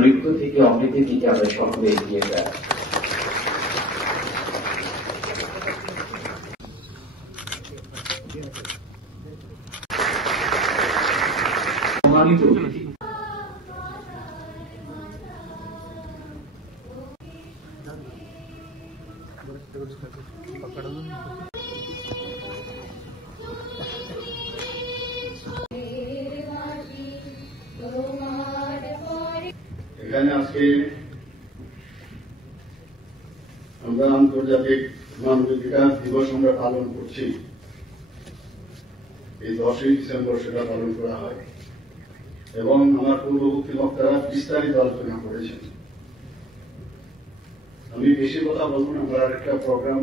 মৃত্যু থেকে অমৃতের দিকে আমরা সকলে এগিয়ে যাই। এখানে আজকে আমরা আন্তর্জাতিক মানবাধিকার দিবস আমরা পালন করছি। এই 10ই ডিসেম্বর সেটা পালন করা হয় এবং আমার পূর্ববর্তী বক্তারা বিস্তারিত আলোচনা করেছেন। আমি বেশি কথা বলবো না। আমার আরেকটা প্রোগ্রাম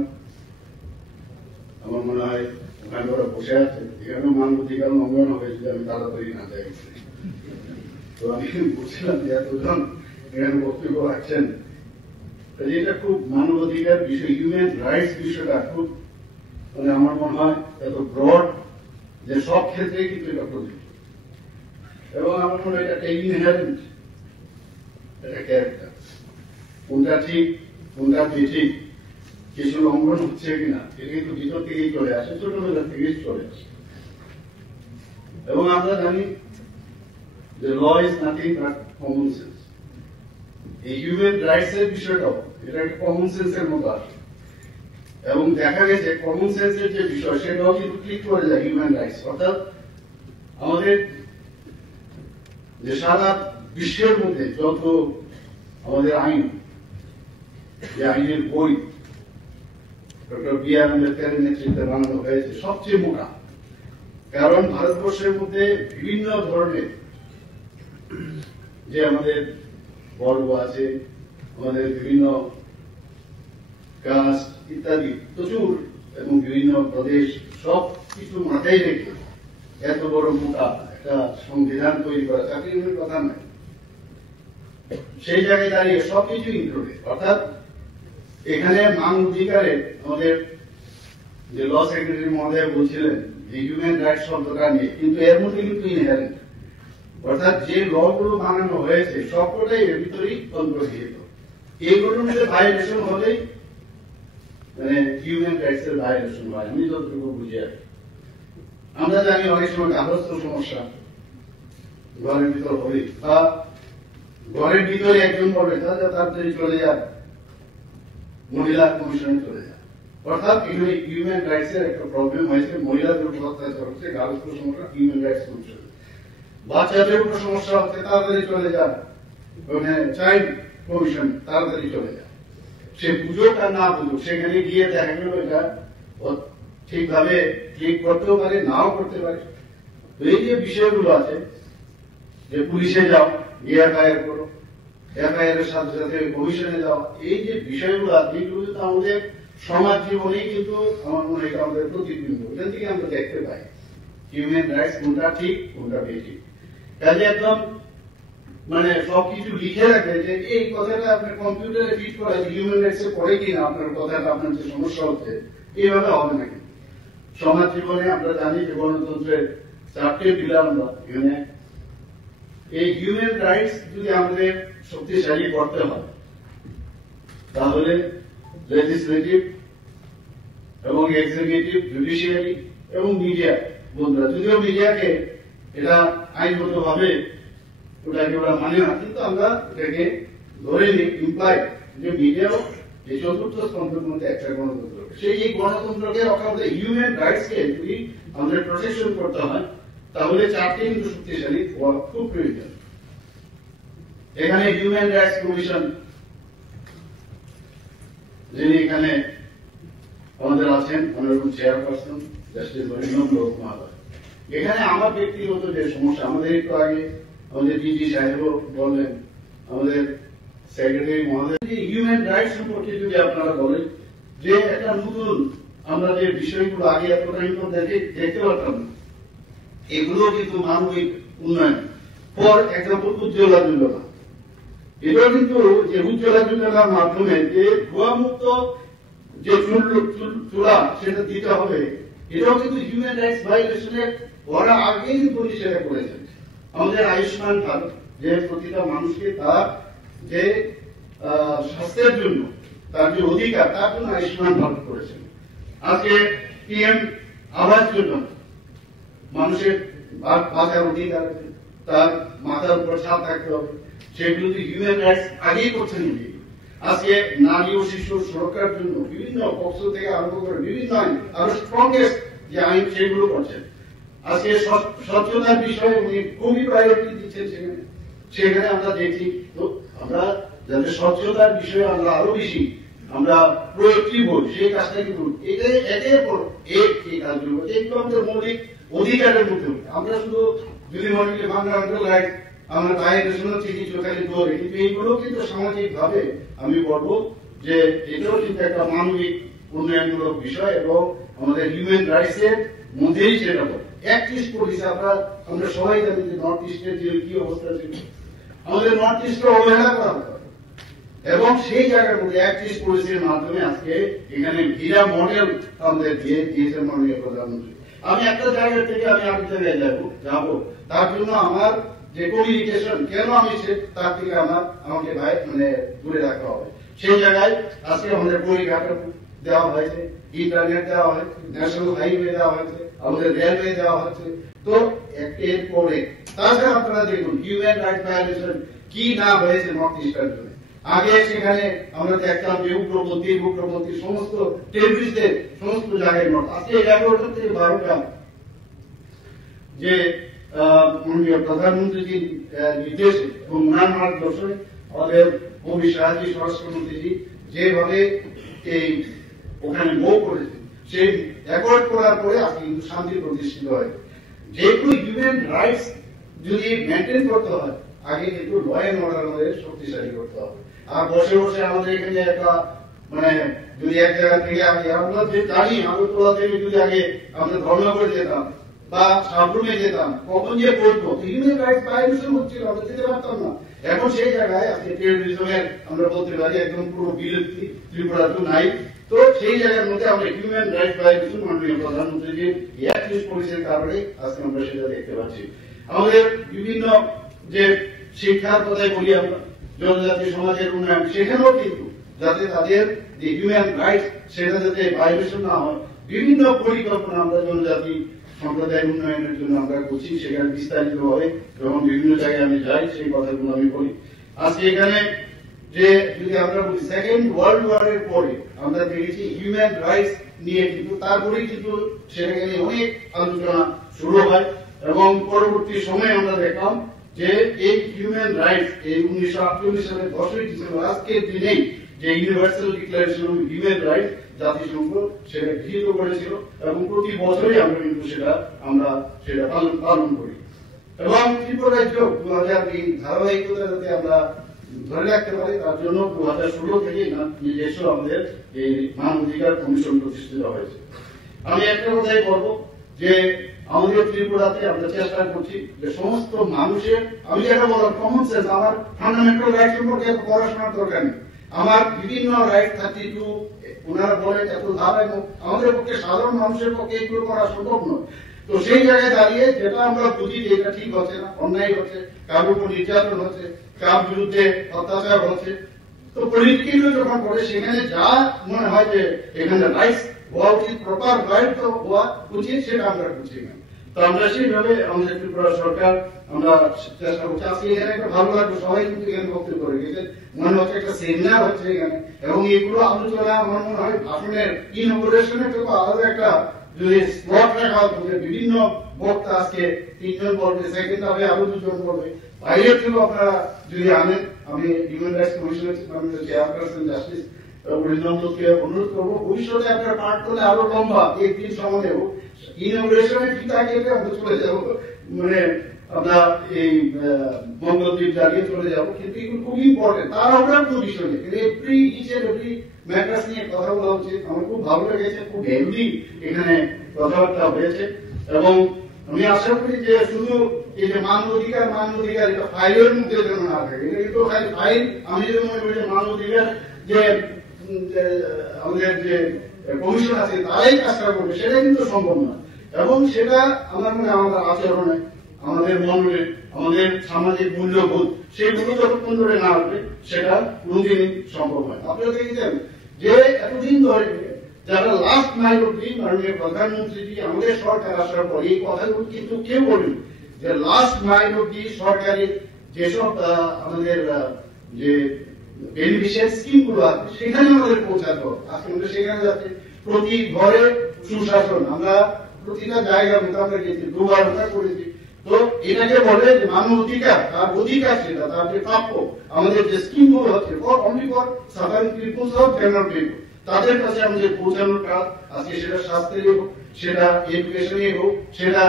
আমার মনে হয় ওখানে ওরা বসে আছে, এখানেও মানবাধিকার লঙ্ঘন হবে যদি আমি তাড়াতাড়ি না যাই। তো আমি বলছিলাম যে এতজন এখানে বক্তব্য রাখছেন, এটা খুব মানবাধিকার বিষয়, হিউম্যান রাইটস বিষয়টা খুব মানে আমার মনে হয় এত ব্রড যে সব ক্ষেত্রে কিন্তু এটা প্রযোজ্য এবং আমার মনে হয় এটা ইনহেরেন্ট, এটা ক্যারেক্টার। কোনটা ঠিক কোনটা বেঠিক, কিছু লঙ্ঘন হচ্ছে কিনা এটা কিন্তু ভিতর থেকেই চলে আসে, ছোটবেলা থেকেই চলে আসে। এবং আমরা জানি যে law is nothing but common sense. এই হিউম্যান রাইটস এর বিষয়টাও এটা একটা কমন সেন্স এর মতো আসে এবং দেখা গেছে কমন সেন্স এর যে বিষয় সেটাও কিন্তু ক্লিক করে যায় হিউম্যান রাইটস। অর্থাৎ আমাদের যে সারা বিশ্বের মধ্যে যত আমাদের আইন, যে আইনের বই ডক্টর বি আর আম্বেদকরের নেতৃত্বে বানানো হয়েছে সবচেয়ে মোটা, কারণ ভারতবর্ষের মধ্যে বিভিন্ন ধরনের যে আমাদের বর্গ আছে, আমাদের বিভিন্ন কাস্ট ইত্যাদি প্রচুর এবং বিভিন্ন প্রদেশ সব কিছু মাথায় রেখে এত বড় মোটা একটা সংবিধান তৈরি করা চাকরির কথা নয়। সেই জায়গায় দাঁড়িয়ে সবকিছু ইনক্লুডেড, অর্থাৎ এখানে মানবাধিকারের আমাদের যে ল সেক্রেটারি মহোদয় বলছিলেন যে হিউম্যান রাইটস শব্দটা নিয়ে, কিন্তু এর মধ্যে কিন্তু ইনহেরেন্ট, অর্থাৎ যে ল গুলো বানানো হয়েছে সবকটাই এর ভিতরেই অন্তর্ভুক্ত। এইগুলোর মধ্যে ভায়োলেশন হলেই মানে হিউম্যান রাইটস এর ভায়োলেশন হয়, আমি যতটুকু বুঝি আর। আমরা জানি অনেক সময় গার্হস্থ্য সমস্যা ঘরের ভিতর হলে বা ঘরের ভিতরে একজন বলবে তাড়াতাড়ি চলে যান মহিলা কমিশনে চলে যায়, অর্থাৎ এখানে হিউম্যান রাইটস এর একটা প্রবলেম হয়েছে। মহিলাদের উপর অত্যাচার হচ্ছে, গার্হস্থ্য সমস্যা হিউম্যান রাইটস কমিশন। বাচ্চাদের উপর সমস্যা হচ্ছে, তাড়াতাড়ি চলে যান ওখানে চাইল্ড কমিশন, তাড়াতাড়ি চলে যায়। সে বুঝুক আর না বুঝুক সেখানে গিয়ে দেখা গেল এটা ঠিকভাবে ক্লিক করতেও পারে, নাও করতে পারে। তো এই যে বিষয়গুলো আছে যে পুলিশে যাও গিয়ে এফআইআর করো, এফআইআর এর সাথে সাথে কমিশনে যাও, এই যে বিষয়গুলো আছে এগুলো কিন্তু আমাদের সমাজ জীবনেই কিন্তু আমার মনে হয় আমাদের প্রতিবিম্ব, এখান থেকে আমরা দেখতে পাই হিউম্যান রাইটস কোনটা ঠিক কোনটা বেঠিক। কাজে একদম মানে সবকিছু লিখে রাখে যে এই কথাটা আপনার কম্পিউটারে ফিট করা হিউম্যান রাইটস এ পড়ে কিনা আপনার কথাটা, আপনার যে সমস্যা হচ্ছে এইভাবে হবে নাকি। সমাজ জীবনে আমরা জানি যে গণতন্ত্রের 4টে পিলার আমরা এখানে। এই হিউম্যান রাইটস যদি আমাদের শক্তিশালী করতে হয় তাহলে লেজিসলেটিভ এবং এক্সিকিউটিভ, জুডিশিয়ারি এবং মিডিয়া বন্ধুরা, যদিও মিডিয়াকে এটা আইনগত ভাবে ওটাকে ওরা মানে না, কিন্তু আমরা এটাকে ধরে নিই ইমপ্লাই যে মিডিয়াও এই চতুর্থ স্তম্ভের মধ্যে একটা গণতন্ত্র। সেই এই গণতন্ত্রকে অর্থাৎ হিউম্যান রাইটস কে যদি আমাদের প্রোটেকশন করতে হয় তাহলে 4টে কিন্তু শক্তিশালী হওয়া খুব প্রয়োজন। এখানে হিউম্যান রাইটস কমিশন যিনি এখানে আমাদের আছেন অনারেবল চেয়ারপারসন জাস্টিস বরিন্দর মহোদয়। এখানে আমার ব্যক্তিগত যে সমস্যা, আমাদের একটু আগে আমাদের ডিজি সাহেবও বললেন, আমাদের সেক্রেটারি মহোদয়, হিউম্যান রাইটস সম্পর্কে যদি আপনারা বলেন যে একটা নতুন আমরা যে বিষয়গুলো আগে এতটা দেখতে পারতাম, এগুলো কিন্তু মানবিক উন্নয়ন ফর এক্সাম্পল উজ্জ্বলা যোজনা, এটাও কিন্তু যে উজ্জ্বলা যোজনার মাধ্যমে যে ধোঁয়া মুক্ত যে চুলা সেটা দিতে হবে, এটাও কিন্তু হিউম্যান রাইটস ভায়োলেশনের ওরা আগেই কিন্তু নিষেধ করেছেন। আমাদের আয়ুষ্মান ভারত, যে প্রতিটা মানুষকে তার যে স্বাস্থ্যের জন্য তার যে অধিকার, তার জন্য আয়ুষ্মান ভারত করেছেন। আজকে পিএম আবাস যোজনা, মানুষের বাঁচার অধিকার, তার মাথার উপর ছাদ থাকতে হবে, সেগুলো হিউম্যান রাইটস আগেই করছেন। আজকে নারী ও শিশু সুরক্ষার জন্য বিভিন্ন পক্ষ থেকে আরম্ভ করে বিভিন্ন আইন, আরো স্ট্রংগেস্ট যে আইন, সেগুলো করছেন। আজকে স্বচ্ছতার বিষয়ে উনি খুবই প্রায়োরিটি দিচ্ছেন। সেখানে আমরা দেখি, তো আমরা যাতে স্বচ্ছতার বিষয়ে আমরা আরো বেশি আমরা প্রয়োগটিভ হই, সেই কাজটা কিন্তু একের পর এই কাজগুলো, এইগুলো আমাদের মৌলিক অধিকারের মধ্যে। আমরা শুধু যদি মনে করি ফান্ডামেন্টাল রাইট, আমরা বাইরের জন্য ঠিকই চোখালি ধরে, কিন্তু এইগুলো কিন্তু সামাজিক ভাবে আমি বলবো যে এটাও কিন্তু একটা মানবিক উন্নয়নমূলক বিষয়, এবং আমাদের হিউম্যান রাইটস এর মধ্যেই সেটা বলে। অ্যাক্ট ইস্ট পলিসি আমরা সবাই জানি যে নর্থ ইস্টের যে কি অবস্থা ছিল, আমাদের নর্থ ইস্টকে অবহেলা করা হতো, এবং সেই জায়গার মধ্যে অ্যাক্ট ইস্ট পলিসির মাধ্যমে আজকে এখানে ভিরা মডেল আমাদের দিয়েছেন মাননীয় প্রধানমন্ত্রী। আমি একটা জায়গা থেকে আমি আরেক জায়গায় যাবো, তার জন্য আমার যে কমিউনিকেশন, কেন আমি তার থেকে আমাকে দূরে রাখা হবে, সেই জায়গায় আজকে আমাদের পরিকাঠামো দেওয়া হয়েছে, ইন্টারনেট দেওয়া হয়েছে, ন্যাশনাল হাইওয়ে দেওয়া হয়েছে, আমাদের রেলওয়ে দেওয়া হচ্ছে। তো এর পরে তাছাড়া আপনারা দেখুন হিউম্যান রাইটস ভায়োলেশন কি না হয়েছে নর্থ ইস্টার জন্য। আগে সেখানে আমরা দেখতাম যে উগ্রপন্থী সমস্ত টেররিস্টদের সমস্ত জায়গায় নট, আজকে 11টা থেকে 12টা যে মাননীয় প্রধানমন্ত্রীজির নির্দেশে এবং ওনার মার্গদর্শনে আমাদের কবি শাহজি স্বরাষ্ট্রমন্ত্রীজি যেভাবে এই ওখানে মুভ করেছে, সেই অ্যাকর্ড করার পরে আজকে কিন্তু শান্তি প্রতিষ্ঠিত হয়। যেগুলো হিউম্যান রাইটস যদি মেনটেন করতে হয়, আগে কিন্তু ল অ্যান্ড অর্ডার আমাদের শক্তিশালী করতে হবে। আর বসে বসে আমাদের এখানে একটা যদি এক জায়গা থেকে আমরা যে জানি আগরতলা থেকে যদি আগে আমরা ধর্ণা করে যেতাম বা সাবরুমে যেতাম, কখন যে পড়তো হিউম্যান রাইটস ভায়োলেশন হচ্ছিল, আমরা যেতে পারতাম না। এখন সেই জায়গায় আজকে টেরোরিজমের আমরা বলতে পারি একদম পুরো বিলুপ্তি, ত্রিপুরা তো নাই। তো সেই জায়গার মধ্যে আমরা হিউম্যান রাইটস ভায়োলেশন মাননীয় প্রধানমন্ত্রীজির অ্যাক্ট ইস্ট পলিসির কারণে আজকে আমরা সেটা দেখতে পাচ্ছি। আমাদের বিভিন্ন যে শিক্ষার কথাই বলি আমরা, জনজাতি সমাজের উন্নয়ন, সেখানেও কিন্তু যাতে তাদের যে হিউম্যান রাইটস সেটা যাতে ভায়োলেশন না হয়, বিভিন্ন পরিকল্পনা আমরা জনজাতি সম্প্রদায়ের উন্নয়নের জন্য আমরা করছি। সেখানে বিস্তারিত হবে, যখন বিভিন্ন জায়গায় আমি যাই সেই কথাগুলো আমি বলি। আজকে এখানে যে যদি আমরা বলি সেকেন্ড ওয়ার্ল্ড ওয়ারের পরে আমরা দেখেছি হিউম্যান রাইটস নিয়ে কিন্তু তারপরেই কিন্তু সেখানে অনেক আলোচনা শুরু হয়, এবং পরবর্তী সময়ে আমরা দেখলাম যে এই হিউম্যান রাইটস এই 1948 সালের 10ই ডিসেম্বর আজকের দিনেই যে universal declaration of human rights জাতিসংঘ সেটা গৃহীত করেছিল, এবং প্রতি বছরই আমরা কিন্তু সেটা পালন করি। এবং ত্রিপুরা রাজ্য 2000 এই ধারাবাহিকতা যাতে আমরা ধরে রাখতে পারি, তার জন্য 2016 থেকে নিজস্ব আমাদের এই মানবাধিকার কমিশন প্রতিষ্ঠিত হয়েছে। আমি একটা কথাই বলবো যে আমাদের ত্রিপুরাতে আমরা চেষ্টা করছি যে সমস্ত মানুষের, আমি যেটা বললাম কমন সেন্স, আমার ফান্ডামেন্টাল রাইট সম্পর্কে পড়াশোনার দরকার নেই, আমার বিভিন্ন রাইট 32 ওনারা বলেন এত ধাপ, এবং আমাদের পক্ষে সাধারণ মানুষের পক্ষে এগুলো করা সম্ভব নয়। তো সেই জায়গায় দাঁড়িয়ে যেটা আমরা বুঝি যে এটা ঠিক হচ্ছে না, অন্যায় হচ্ছে, কারোর উপর নির্যাতন হচ্ছে, কার বিরুদ্ধে অত্যাচার হচ্ছে, তো পলিটিক্যালি যখন করে সেখানে যা মনে হয় যে এখানে রাইটস হওয়া উচিত, প্রপার রাইট হওয়া উচিত, সেটা আমরা বুঝি না। তো আমরা সেইভাবে আমাদের ত্রিপুরা সরকার আমরা চেষ্টা করছি। আজকে এখানে একটা ভালো লাগবে, সবাই কিন্তু এখানে বক্তব্য করে গেছে, মনে হচ্ছে একটা সেমিনার হচ্ছে এখানে, এবং এগুলো আলোচনা আমার মনে হয় ভাষণের ইনোভেশনের থেকে আলাদা একটা যদি স্লট রাখা হতো, বিভিন্ন বক্তা আজকে 3 জন বলবে, সেকেন্ড হবে আরো 2 জন বলবে, বাইরের থেকেও আপনারা যদি আনেন, আমি হিউম্যান রাইটস কমিশনের চেয়ারপারসন জাস্টিস অরিন্দমকে অনুরোধ করবো ভবিষ্যতে আপনারা পাঠ করলে আরো লম্বা একদিন সময় দেবো, ইনোভেশনের ঠিক আগে আমরা চলে যাবো, আমরা এই মঙ্গলদ্বীপ জ্বালিয়ে চলে যাবো, কিন্তু এগুলো খুব ইম্পর্টেন্ট। তার আমরা কোনো বিষয় নেই, এভরি ম্যাটার্স নিয়ে কথা বলা উচিত। আমার খুব ভালো লেগেছে, খুব হেলদি এখানে কথাবার্তা হয়েছে, এবং আমি আশা করি যে শুধু এই যে মানবাধিকার এটা ফাইলের মধ্যে যেন না থাকে, এটা কিন্তু ফাইল, আমি যদি মনে করি যে মানবাধিকার যে আমাদের যে কমিশন আছে তারাই কাজটা করবে, সেটা কিন্তু সম্ভব না। এবং সেটা আমার মনে আমাদের আচরণে, আমাদের মনে আমাদের সামাজিক মূল্যবোধ সেইগুলো যতক্ষণ ধরে না আসবে সেটা কোনোদিনই সম্ভব হয়। আপনারা দেখেছেন যে এতদিন ধরে যারা লাস্ট মাইল অব্দি মাননীয় প্রধানমন্ত্রীজি আমাদের সরকার আসার পর এই কথাগুলো কিন্তু কেউ বলেন যে লাস্ট মাইল অব্দি সরকারের যেসব আমাদের যে বেনিফিশিয়ারি স্কিম গুলো আছে সেখানে আমাদের পৌঁছাতে হবে। আজকে আমাদের সেখানে যাচ্ছে প্রতি ঘরে সুশাসন, আমরা প্রতিটা জায়গার মতো আমরা গেছি, দুবার ওটা করেছি। তো এটাকে বলে যে মানব অধিকার, তার অধিকার সেটা, তার যে প্রাপ্য আমাদের যে স্কিম গুলো হচ্ছে ফর অনলি ফর সাধারণ পিপুলস অফ জেনারেল পিপুল, তাদের কাছে আমাদের পৌঁছানোর কাজ। আজকে সেটা স্বাস্থ্যেরই হোক, সেটা এডুকেশনই হোক, সেটা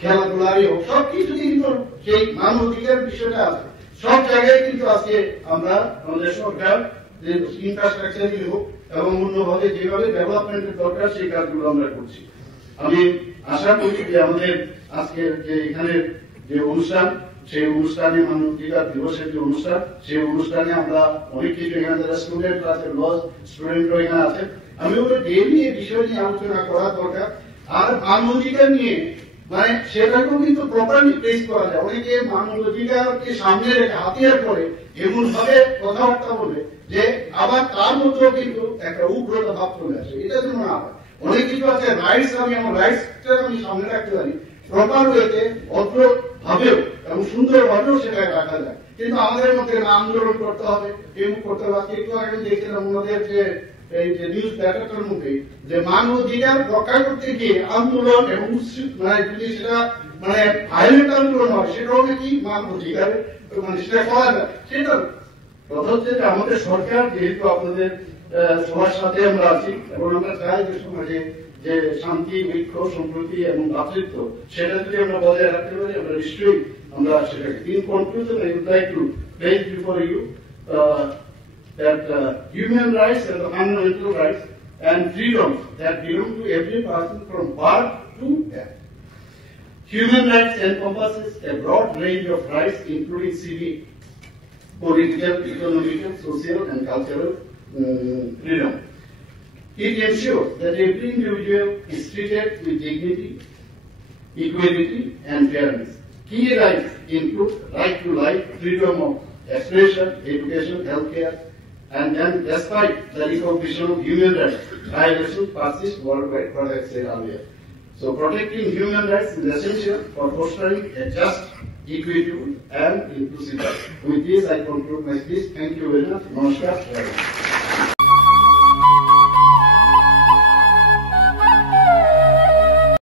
খেলাধুলাই হোক, সবকিছুতে কিন্তু সেই মানব অধিকার বিষয়টা আছে। সব জায়গায় কিন্তু আজকে আমরা আমাদের সরকার যে ইনফ্রাস্ট্রাকচারই হোক এবং অন্যভাবে যেভাবে ডেভেলপমেন্টের দরকার সেই কাজগুলো আমরা করছি। আমি আশা করি যে আমাদের আজকের যে এখানের যে অনুষ্ঠান, সেই অনুষ্ঠানে মানব অধিকার দিবসের যে অনুষ্ঠান, সেই অনুষ্ঠানে আমরা অনেক কিছু এখানে যারা স্টুডেন্ট আছে, ল স্টুডেন্টরা এখানে আছে, আমি ওদের ডেইলি এই বিষয় নিয়ে আলোচনা করা দরকার। আর মানব অধিকার নিয়ে মানে সেটাকেও কিন্তু প্রপারলি প্লেস করা যায়। অনেকে মানব অধিকারকে সামনে রেখে হাতিয়ার করে এমন ভাবে কথাবার্তা বলে যে আবার তার মধ্যেও কিন্তু একটা উগ্রতা ভাব চলে আসে। এটা যেন না হয়। অনেক কিছু আছে রাইটস, আমি আমার রাইটসটা আমি সামনে রাখতে পারি প্রপার ওয়েতে, ভদ্র ভাবেও এবং সুন্দর ভাবেও সেটাকে রাখা যায়। কিন্তু আমাদের মধ্যে আন্দোলন করতে হবে, এমন করতে হবে। একটু আগে দেখছিলাম ওনাদের যে এই যে নিউজ ব্যাপারটার মধ্যে যে মানব অধিকার রক্ষা করতে গিয়ে আন্দোলন এবং মানে যদি সেটা মানে ভায়োলেন্ট আন্দোলন হয় সেটাও নাকি মানব অধিকার মানে সেটা করা যায়। সেটা কথা হচ্ছে যে আমাদের সরকার যেহেতু আপনাদের সবার সাথে আমরা আছি এবং আমরা চাই যে সমাজে যে শান্তি, ঐক্য, সম্প্রীতি এবং ভ্রাতৃত্ব সেটা যদি আমরা বজায় রাখতে পারি, আমরা নিশ্চয়ই আমরা সেটাকে in conclusion I would like to place before you that human rights and the fundamental rights and freedoms that belong to every person from birth to death. Human rights encompasses a broad range of rights including civic, political, economical, social and cultural freedom. It ensures that every individual is treated with dignity, equality and fairness. Key rights include right to life, freedom of expression, education, healthcare, and then despite the recognition of human rights, violations persist worldwide, what I said earlier. So protecting human rights is essential for fostering a just, equitable and inclusive life. With this I conclude my speech. Thank you very much. Namaskar.